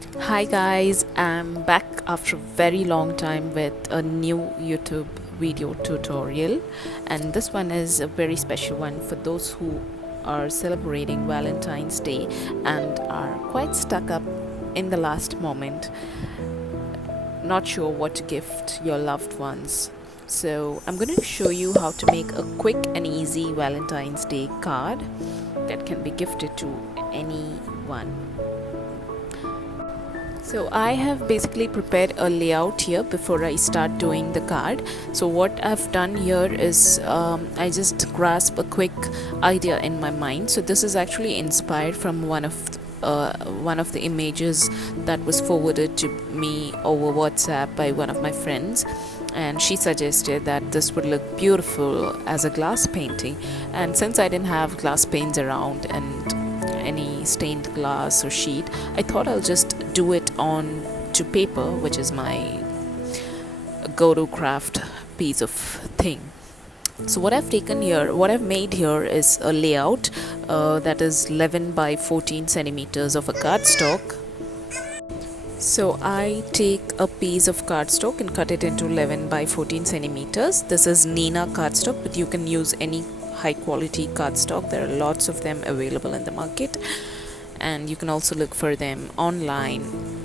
Hi guys, I'm back after a very long time with a new YouTube video tutorial, and this one is a very special one for those who are celebrating Valentine's Day and are quite stuck up in the last moment, not sure what to gift your loved ones. So, I'm going to show you how to make a quick and easy Valentine's Day card that can be gifted to anyone. So I have basically prepared a layout here before I start doing the card. So what I've done here is I just grasp a quick idea in my mind. So this is actually inspired from one of the images that was forwarded to me over WhatsApp by one of my friends, and she suggested that this would look beautiful as a glass painting. And since I didn't have glass paints around and any stained glass or sheet, I thought I'll just do it on to paper, which is my go-to craft piece of thing. So what I've made here is a layout that is 11 by 14 centimeters of a cardstock. So I take a piece of cardstock and cut it into 11 by 14 centimeters. This is Nina cardstock, but you can use any high quality cardstock. There are lots of them available in the market, and you can also look for them online.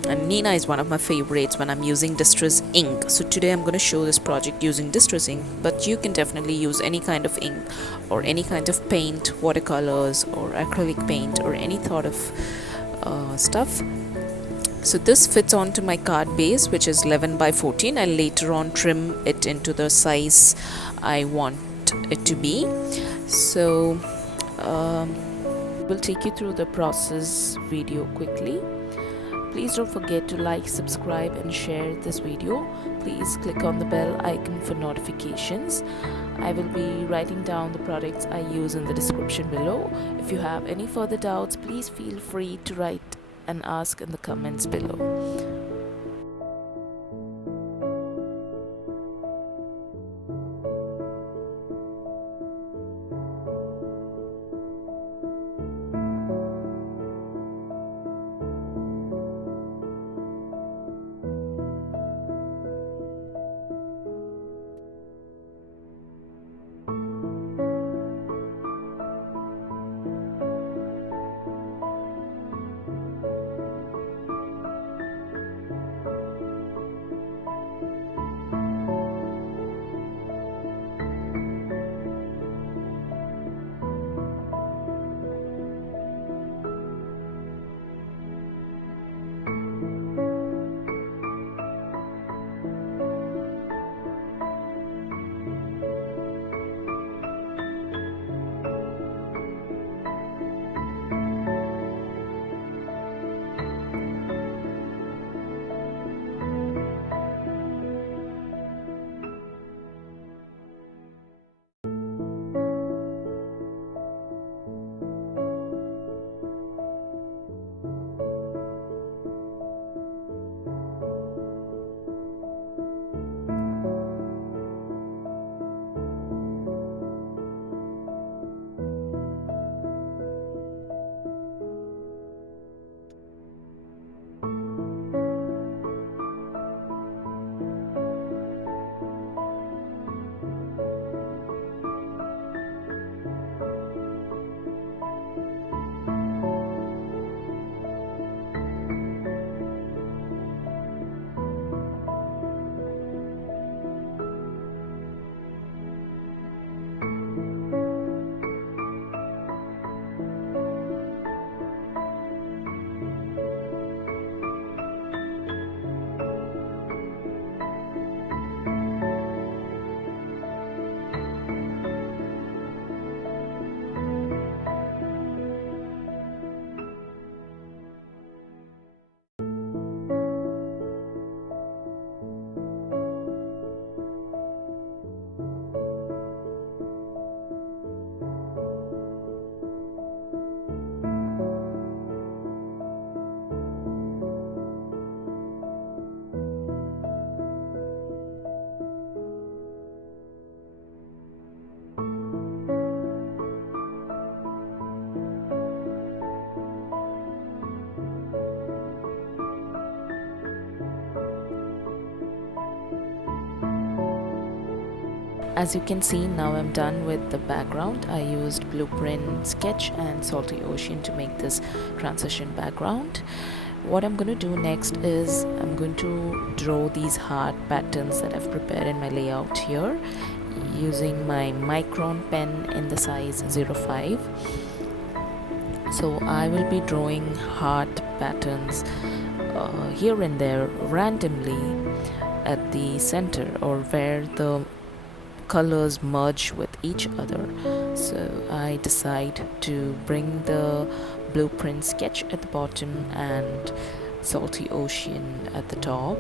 And Nina is one of my favorites when I'm using distress ink. So today I'm going to show this project using distress ink, but you can definitely use any kind of ink or any kind of paint, watercolors or acrylic paint or any sort of stuff. So this fits onto my card base, which is 11 by 14. I'll later on trim it into the size I want it to be. So we'll take you through the process video quickly. Please don't forget to like, subscribe and share this video. Please click on the bell icon for notifications. I will be writing down the products I use in the description below. If you have any further doubts, please feel free to write and ask in the comments below. As you can see, now I'm done with the background. I used Blueprint Sketch and Salty Ocean to make this transition background. What I'm going to do next is I'm going to draw these heart patterns that I've prepared in my layout here using my micron pen in the size 05. So I will be drawing heart patterns here and there randomly at the center or where the colors merge with each other. So I decide to bring the Blueprint Sketch at the bottom and Salty Ocean at the top,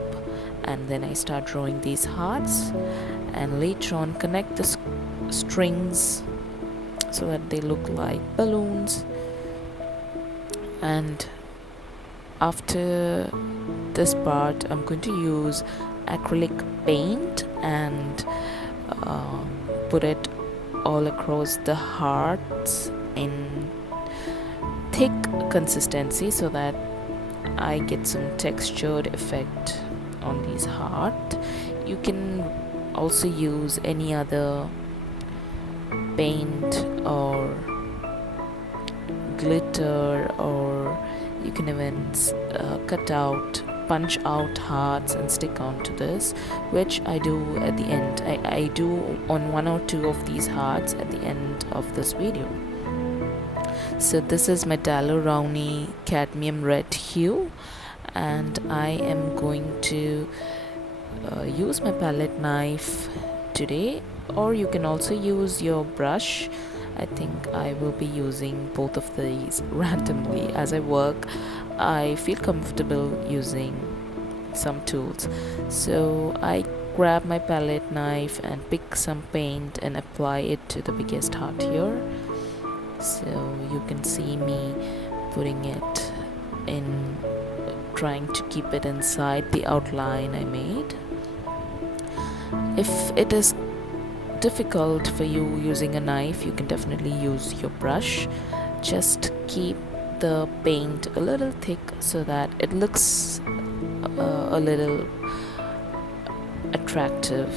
and then I start drawing these hearts, and later on connect the strings so that they look like balloons. And after this part, I'm going to use acrylic paint and put it all across the hearts in thick consistency so that I get some textured effect on these heart. You can also use any other paint or glitter, or you can even punch out hearts and stick onto this, which I do at the end. I do on one or two of these hearts at the end of this video. So this is my Daler-Rowney cadmium red hue, and I am going to use my palette knife today, or you can also use your brush. I think I will be using both of these randomly as I work. I feel comfortable using some tools, so I grab my palette knife and pick some paint and apply it to the biggest heart here. So you can see me putting it in, trying to keep it inside the outline I made. If it is difficult for you using a knife, you can definitely use your brush. Just keep the paint a little thick so that it looks a little attractive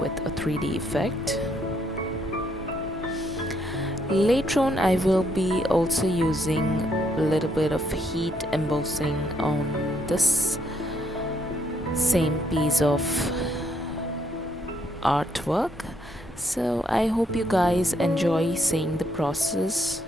with a 3D effect. Later on, I will be also using a little bit of heat embossing on this same piece of artwork. So I hope you guys enjoy seeing the process.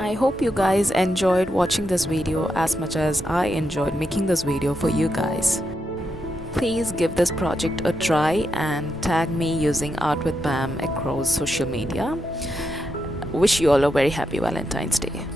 I hope you guys enjoyed watching this video as much as I enjoyed making this video for you guys. Please give this project a try and tag me using Art with Bam across social media. Wish you all a very happy Valentine's Day.